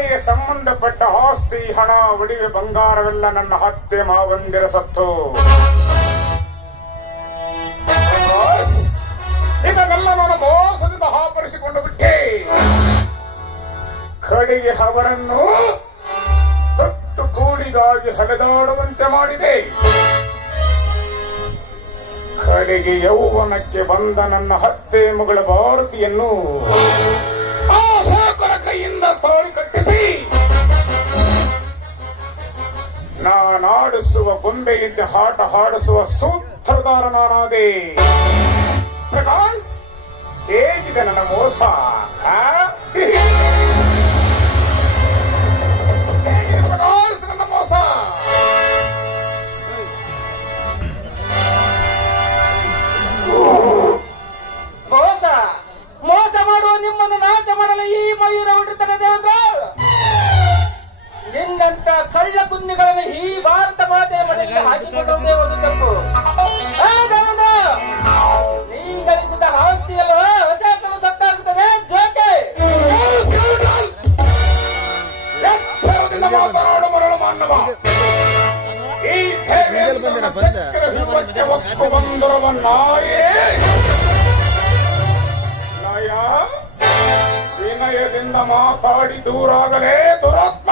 ಮನೆಗೆ ಸಂಬಂಧಪಟ್ಟ ಆಸ್ತಿ, ಹಣ, ಒಡವೆ, ಬಂಗಾರವೆಲ್ಲ ನನ್ನ ಹತ್ತೆ ಮಾವಂದಿರ ಸತ್ತು. ಇದನ್ನೆಲ್ಲ ನಾನು ಮೋಸದಿಂದ ಹಾಪರಿಸಿಕೊಂಡು ಬಿಟ್ಟೆ. ಕಡೆಗೆ ಅವರನ್ನು ತೊಟ್ಟು ಕೂಡಿಗಾಗಿ ಹಲೆದಾಡುವಂತೆ ಮಾಡಿದೆ. ಕಡೆಗೆ ಯೌವನಕ್ಕೆ ಬಂದ ನನ್ನ ಹತ್ತೆ ಮಗಳ ಭಾರತಿಯನ್ನು ಆ ಸಾಕರ ಕೈಯಿಂದ ತಾಳಿ ಕಟ್ಟಿಸಿ ನಾನಾಡಿಸುವ ಗೊಂಬೆಯಿಂದ ಆಟ ಹಾಡಿಸುವ ಸೂತ್ರಧಾರ ನಾನಾದೆ. ಪ್ರಕಾಶ್, ಹೇಗಿದೆ ನನ್ನ ಮೋಸ? ಹೇಗಿದೆ ಪ್ರಕಾಶ್ ನನ್ನ ಮೋಸ? ಮೋಸ ಮೋಸ ಮಾಡುವ ನಿಮ್ಮನ್ನು ನಾಶ ಮಾಡಲು ಈ ಮಯೂರ ಹೊರತನ ದೇವತೆ. ನಿನ್ನಂತ ಕಳ್ಳ ಕುನ್ನಿಗಳನ್ನು ಈ ಭಾರತ ಮಾತೆಯ ಮನೆಯಲ್ಲಿ ಹಾಕಿಕೊಳ್ಳುವುದೇ ಒಂದು ತಪ್ಪು. ನೀ ಗಳಿಸಿದ ಆಸ್ತಿಯಲ್ಲ ಹೊಸ ಸತ್ತಾಗುತ್ತದೆ. ಜೋಕೆ ಮಾತನಾಡು ಮರಳು ಮಾನವ. ಈ ಒತ್ತು ಬಂದರವ ನಾಯೇ ನಯ ವಿನಯದಿಂದ ಮಾತಾಡಿ ದೂರಾಗಲೇ ದುರಾತ್ಮ.